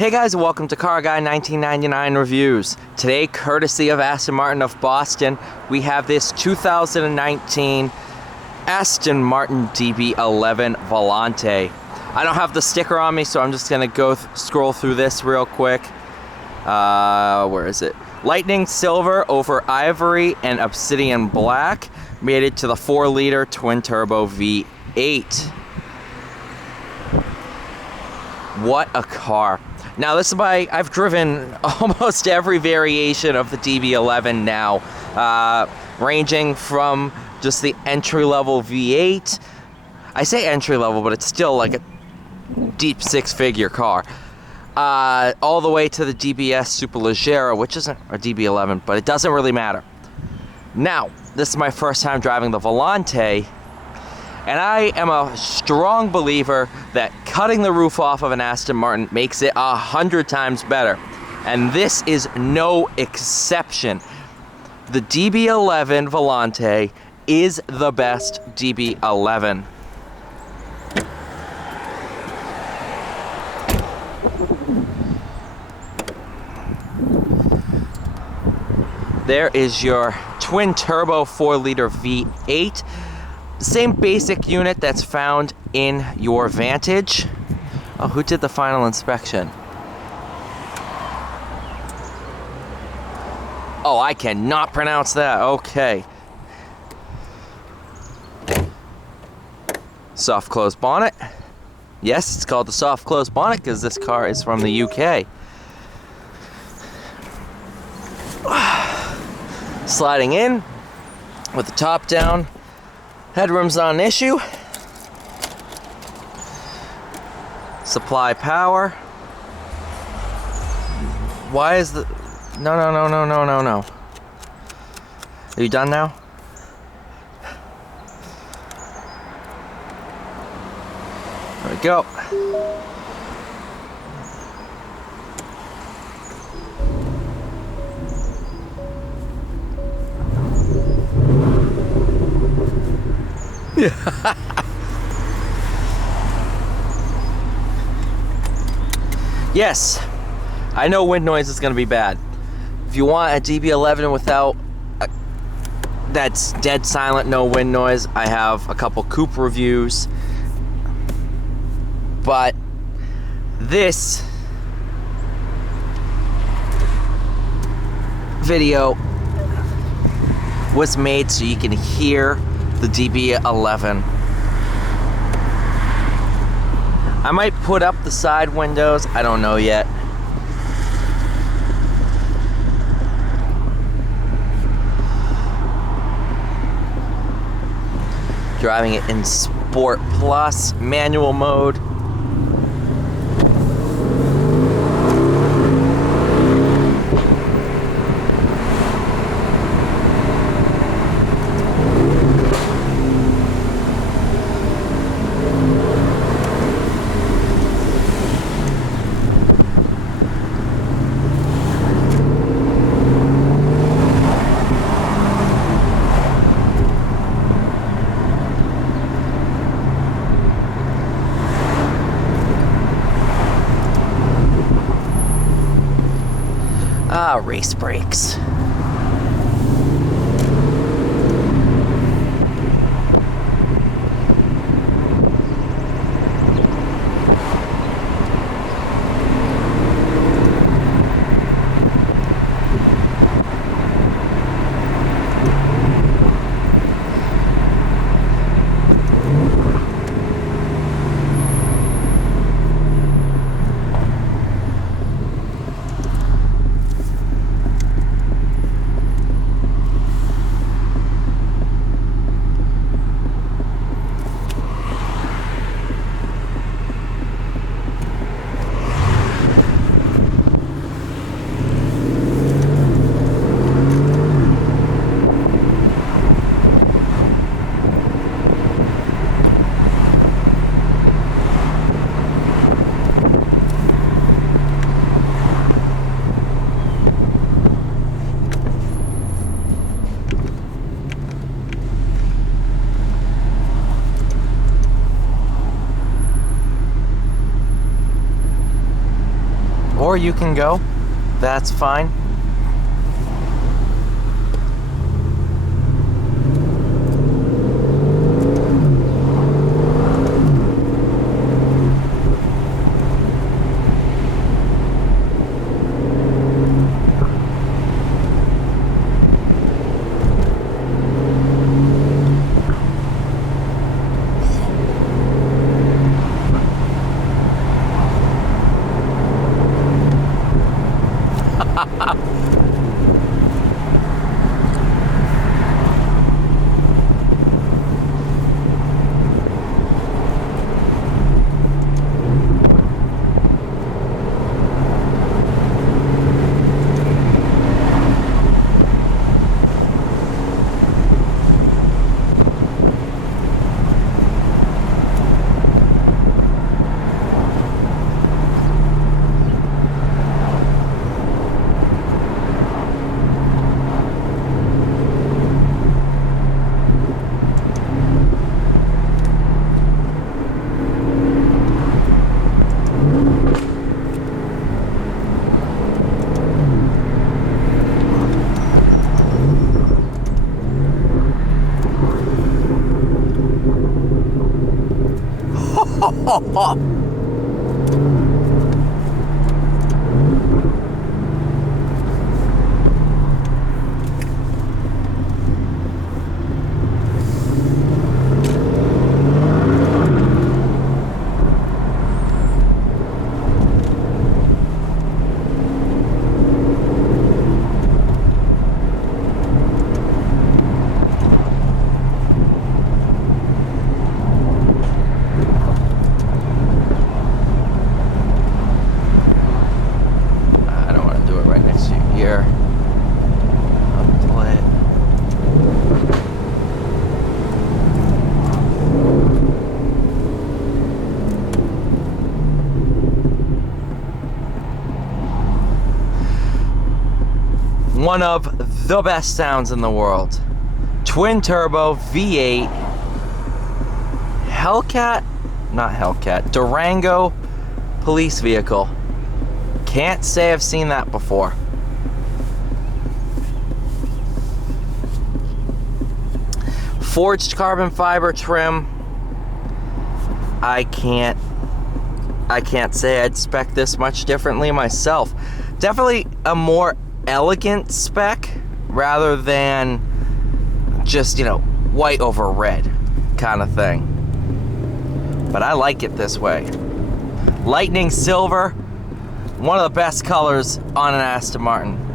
Hey guys, welcome to Car Guy 1999 Reviews. Today, courtesy of Aston Martin of Boston, we have this 2019 Aston Martin DB11 Volante. I don't have the sticker on me, so I'm just going to scroll through this real quick. Where is it? Lightning Silver over Ivory and Obsidian Black. Made it to the 4-liter twin-turbo V8. What a car. Now this is I've driven almost every variation of the DB11 now, ranging from just the entry-level V8. I say entry-level, but it's still like a deep six-figure car. All the way to the DBS Superleggera, which isn't a DB11, but it doesn't really matter. Now, this is my first time driving the Volante, and I am a strong believer that cutting the roof off of an Aston Martin makes it 100 times better. And this is no exception. The DB11 Volante is the best DB11. There is your twin-turbo 4-liter V8. Same basic unit that's found in your Vantage. Oh, who did the final inspection? Oh, I cannot pronounce that. Okay. Soft close bonnet. Yes, it's called the soft close bonnet because this car is from the UK. Sliding in with the top down. Headroom's not an issue. Supply power. Why is the... No. Are you done now? There we go. Yes, I know wind noise is going to be bad. If you want a DB11 without that's dead silent, no wind noise, I have a couple coupe reviews. But this video was made so you can hear the DB11. I might put up the side windows, I don't know yet. Driving it in Sport Plus, manual mode. Race brakes. or you can go. That's fine. One of the best sounds in the world. Twin turbo V8 Durango police vehicle. Can't say I've seen that before. Forged carbon fiber trim. I can't say I'd spec this much differently myself. Definitely a more elegant spec rather than just, you know, white over red kind of thing. But I like it this way. Lightning silver, one of the best colors on an Aston Martin.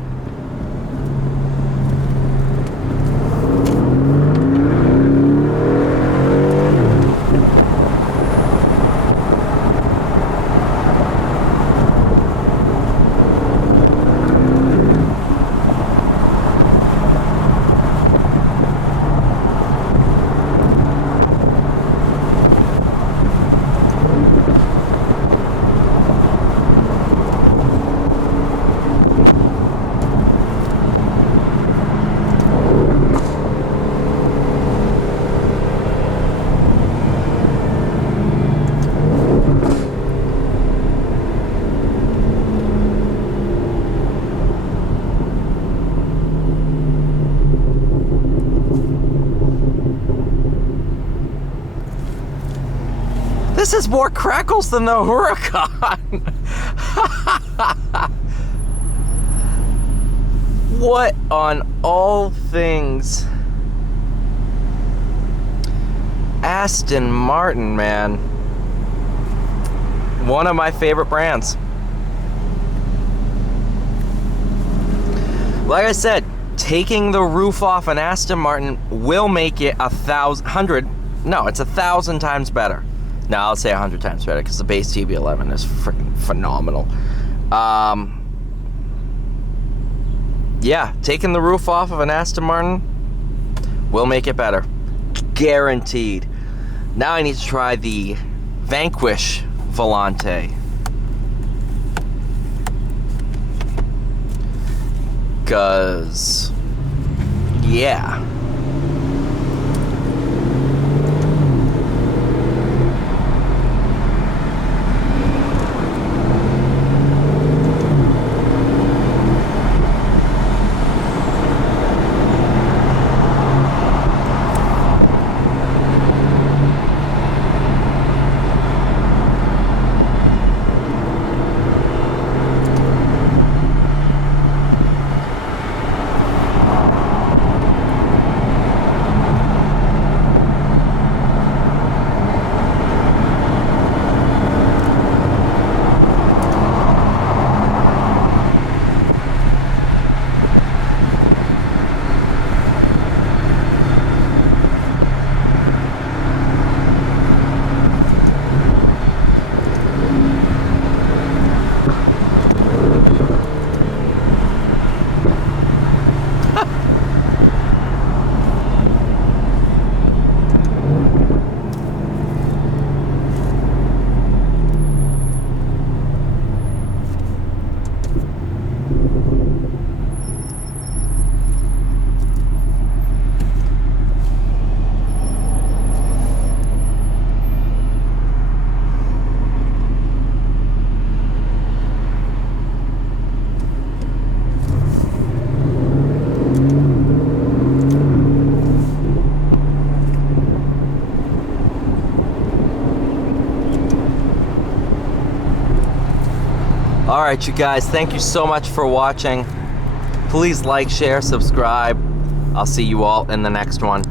This is more crackles than the Huracan. What on all things? Aston Martin, man. One of my favorite brands. Like I said, taking the roof off an Aston Martin will make it 1,000 times better. No, I'll say 100 times better because the base DB11 is freaking phenomenal. Yeah, taking the roof off of an Aston Martin will make it better. Guaranteed. Now I need to try the Vanquish Volante. Because, yeah. All right, you guys, thank you so much for watching. Please like, share, subscribe. I'll see you all in the next one.